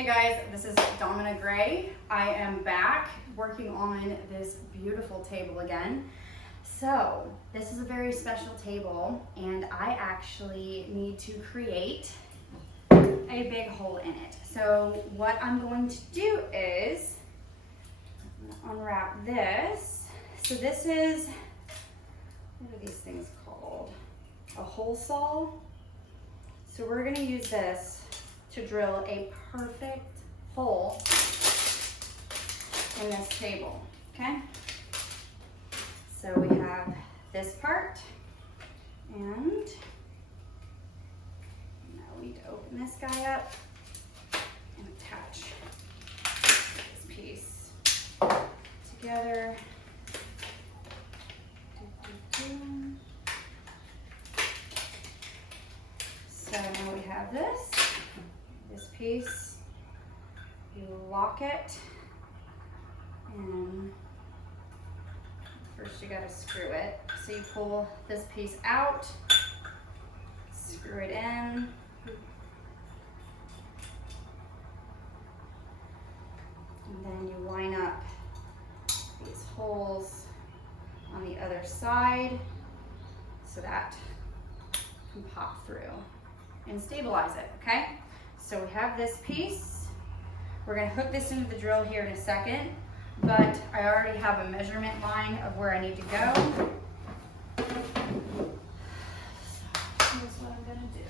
Hey guys, this is Domina Gray. I am back working on this beautiful table again. So this is a very special table and I actually need to create a big hole in it. So what I'm going to do is unwrap this. So this is, what are these things called? A hole saw. So we're gonna use this to drill a perfect hole in this table, okay? So we have this part, and now we need to open this guy up and attach this piece together. So now we have this piece, you lock it, and first you gotta screw it. So you pull this piece out, screw it in, and then you line up these holes on the other side so that can pop through and stabilize it, okay? So we have this piece. We're gonna hook this into the drill here in a second, but I already have a measurement line of where I need to go. So here's what I'm gonna do.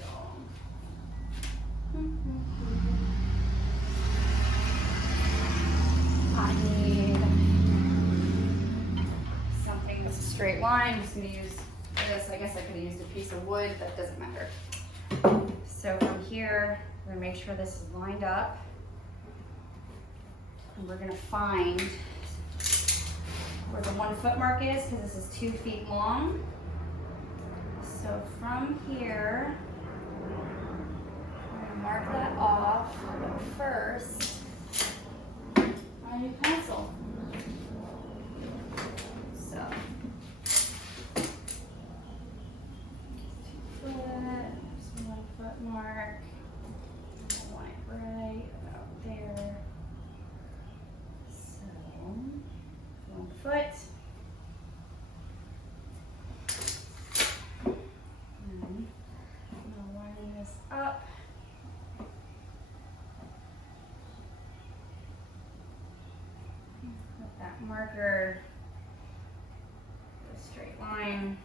I need something that's a straight line. I'm just gonna use this. I guess I could have used a piece of wood, but it doesn't matter. So from here, we're gonna make sure this is lined up. And we're gonna find where the 1 foot mark is, because this is 2 feet long. So from here, we're gonna mark that off, but first, I need a pencil. So, 2 foot, there's 1 foot mark. I want it right about there. So, 1 foot. And I'm gonna line this up. With that marker, a straight line.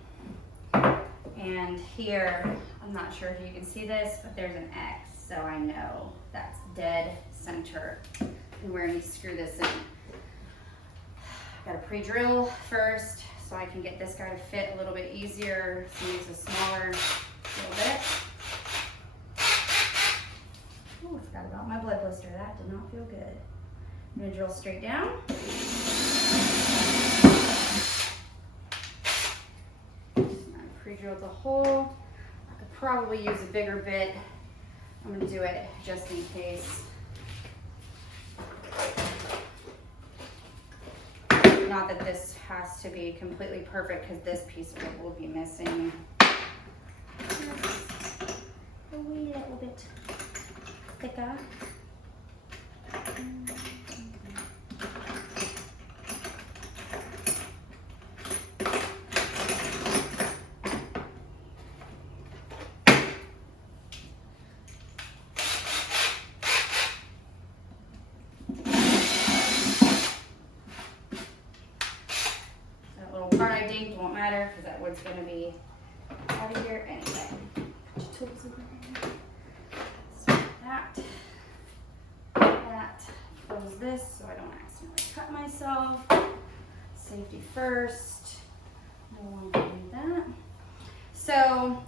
And here, I'm not sure if you can see this, but there's an X, so I know that's dead center. And we're going to screw this in. Got to pre-drill first, so I can get this guy to fit a little bit easier. So use a smaller little bit. Oh, I forgot about my blood blister. That did not feel good. I'm going to drill straight down. Pre-drilled the hole. I could probably use a bigger bit. I'm going to do it just in case. Not that this has to be completely perfect, because this piece of it will be missing. A wee little bit thicker. Part I dinked won't matter, because that wood's going to be out of here anyway. So that close this so I don't accidentally cut myself. Safety first. No one can do that. So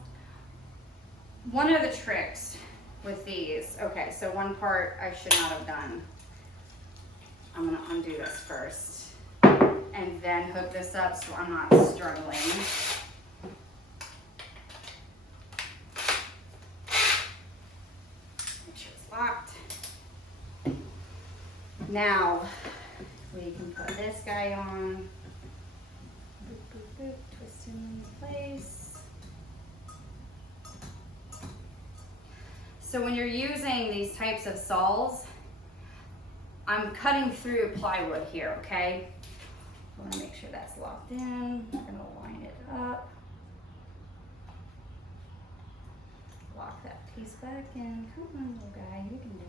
one of the tricks with these, okay, so one part I should not have done. I'm going to undo this first and then hook this up so I'm not struggling. Make sure it's locked. Now we can put this guy on. Boop, boop, boop, twist him into place. So when you're using these types of saws, I'm cutting through plywood here, okay? I want to make sure that's locked in. I'm going to line it up. Lock that piece back in. Come on, little guy, you can do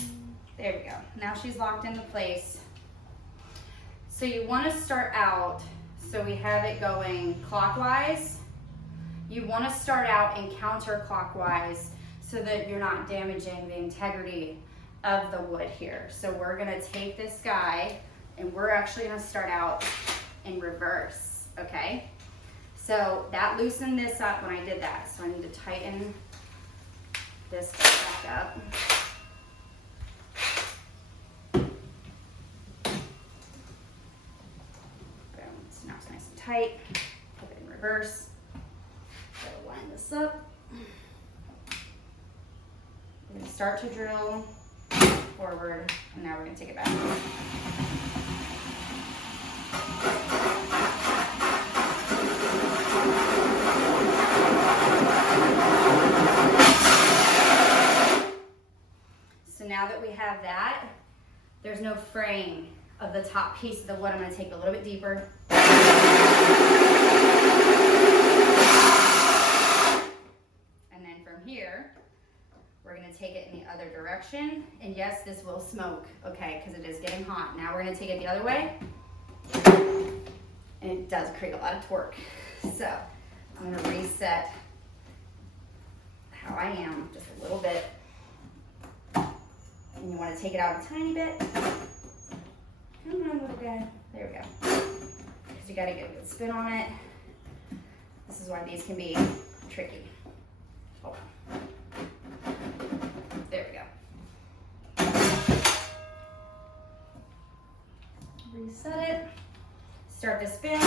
it. There we go. Now she's locked into place. So you want to start out, so we have it going clockwise. You want to start out in counterclockwise so that you're not damaging the integrity of the wood here. So we're gonna take this guy and we're actually gonna start out in reverse, okay? So that loosened this up when I did that. So I need to tighten this back up. Boom, so now it's nice and tight. Put it in reverse. Gotta line this up. We're gonna start to drill forward, and now we're gonna take it back. So now that we have that, there's no fraying of the top piece of the wood. I'm gonna take a little bit deeper. And then from here, we're gonna take it in the other direction. And yes, this will smoke, okay, because it is getting hot. Now we're gonna take it the other way. And it does create a lot of torque. So I'm gonna reset how I am just a little bit. And you wanna take it out a tiny bit. Come on, little guy. There we go. Because you gotta get a good spin on it. This is why these can be tricky. Hold on. There we go. Reset it. Start to spin.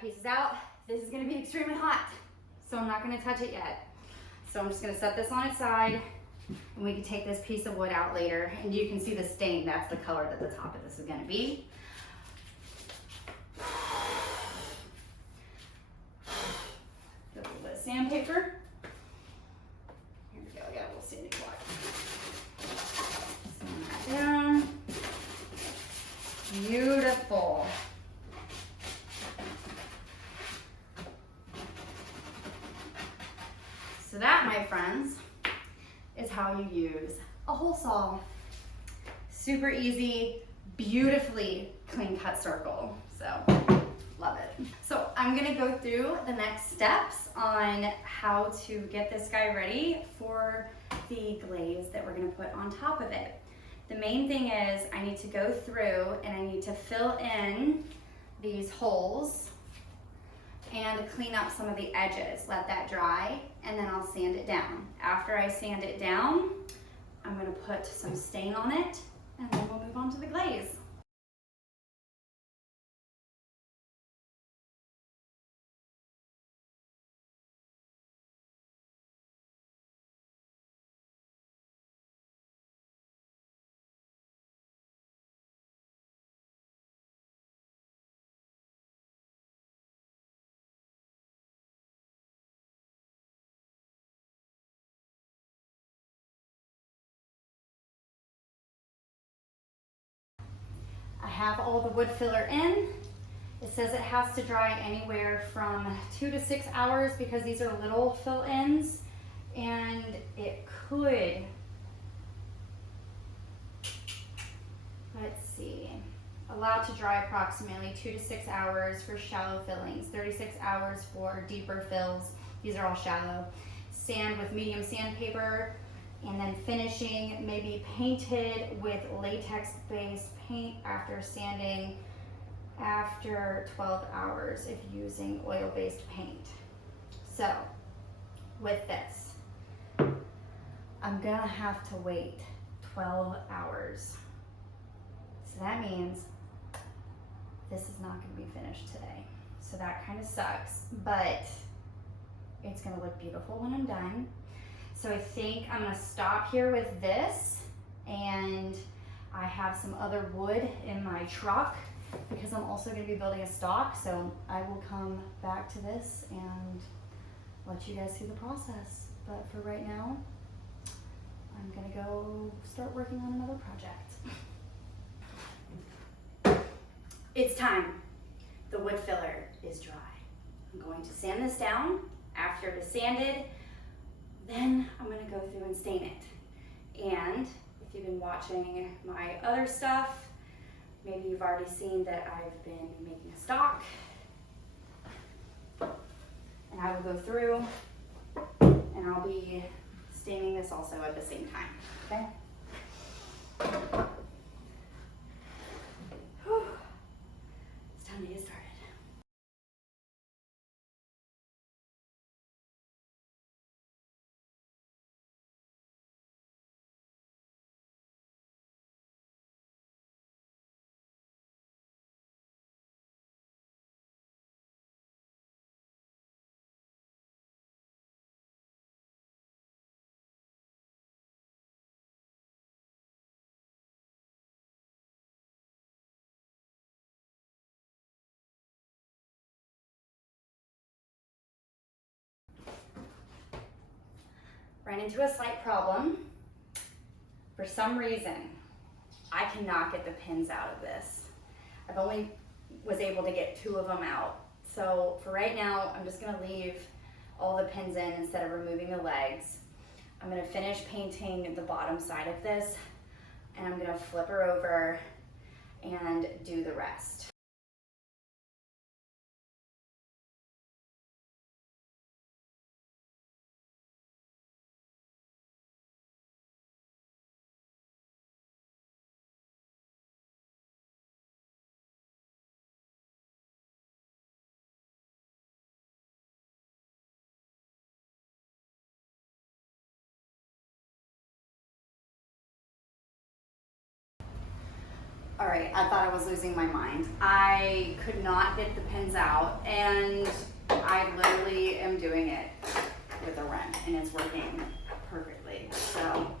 Piece is out. This is going to be extremely hot, so I'm not going to touch it yet. So I'm just going to set this on its side, and we can take this piece of wood out later, and you can see the stain. That's the color that the top of this is going to be. Get a little bit of sandpaper. Here we go. I got a little sanding block. Sand that down. Beautiful. So that, my friends, is how you use a hole saw. Super easy, beautifully clean cut circle. So, love it. So I'm gonna go through the next steps on how to get this guy ready for the glaze that we're gonna put on top of it. The main thing is I need to go through and I need to fill in these holes and clean up some of the edges. Let that dry, and then I'll sand it down. After I sand it down, I'm gonna put some stain on it, and then we'll move on to the glaze. I have all the wood filler in. It says it has to dry anywhere from 2 to 6 hours because these are little fill-ins, and it could, let's see, allowed to dry approximately 2 to 6 hours for shallow fillings, 36 hours for deeper fills. These are all shallow. Sand with medium sandpaper, and then finishing maybe painted with latex-based paint after sanding after 12 hours if using oil-based paint. So with this, I'm gonna have to wait 12 hours. So that means this is not gonna be finished today. So that kind of sucks, but it's gonna look beautiful when I'm done. So I think I'm gonna stop here with this, and I have some other wood in my truck because I'm also gonna be building a stock. So I will come back to this and let you guys see the process. But for right now, I'm gonna go start working on another project. It's time. The wood filler is dry. I'm going to sand this down. After it is sanded, then I'm gonna go through and stain it. And if you've been watching my other stuff, maybe you've already seen that I've been making a stock. And I will go through and I'll be staining this also at the same time, okay? Whew. It's time to get started. Ran into a slight problem. For some reason, I cannot get the pins out of this. I've only was able to get 2 of them out. So for right now, I'm just gonna leave all the pins in instead of removing the legs. I'm gonna finish painting the bottom side of this, and I'm gonna flip her over and do the rest. All right, I thought I was losing my mind. I could not get the pins out, and I literally am doing it with a wrench, and it's working perfectly. So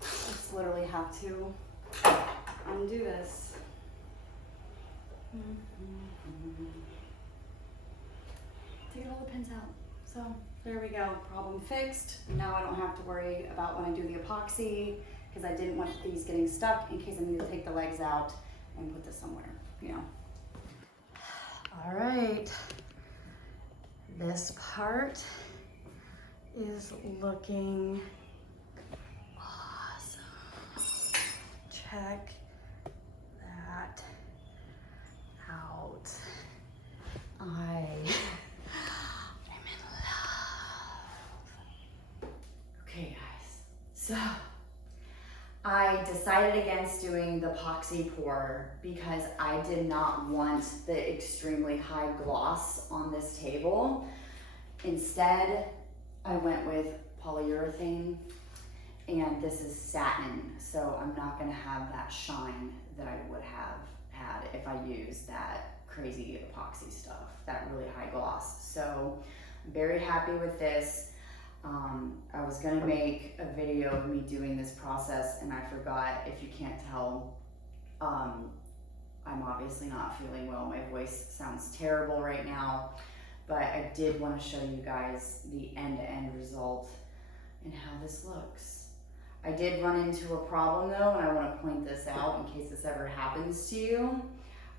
just literally have to undo this. To get all the pins out. So there we go, problem fixed. Now I don't have to worry about when I do the epoxy, because I didn't want these getting stuck in case I need to take the legs out and put this somewhere, you know. All right, this part is looking awesome. Check that out. Okay guys, so I decided against doing the epoxy pour because I did not want the extremely high gloss on this table. Instead, I went with polyurethane, and this is satin, so I'm not gonna have that shine that I would have had if I used that crazy epoxy stuff, that really high gloss. So I'm very happy with this. I was gonna make a video of me doing this process, and I forgot. If you can't tell, I'm obviously not feeling well. My voice sounds terrible right now, but I did want to show you guys the end-to-end result and how this looks. I did run into a problem though, and I want to point this out in case this ever happens to you.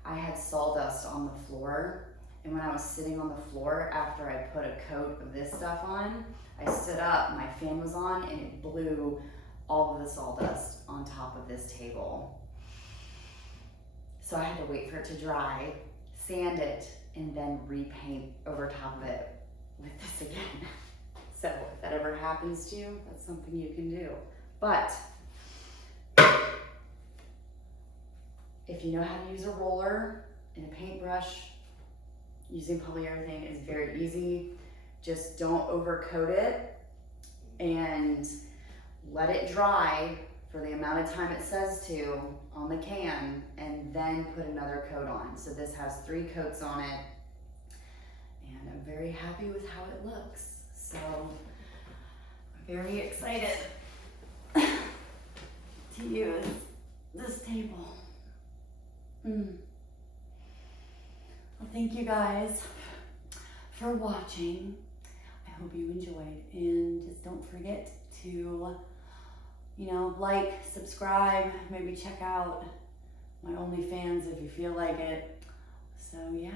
I had sawdust on the floor, and when I was sitting on the floor after I put a coat of this stuff on, I stood up, my fan was on, and it blew all of the sawdust on top of this table. So I had to wait for it to dry, sand it, and then repaint over top of it with this again. So if that ever happens to you, that's something you can do. But if you know how to use a roller and a paintbrush, using polyurethane is very easy. Just don't overcoat it and let it dry for the amount of time it says to on the can, and then put another coat on. So this has 3 coats on it, and I'm very happy with how it looks. So I'm very excited to use this table. Well, thank you guys for watching. I hope you enjoyed, and just don't forget to, you know, like, subscribe, maybe check out my OnlyFans if you feel like it. So yeah.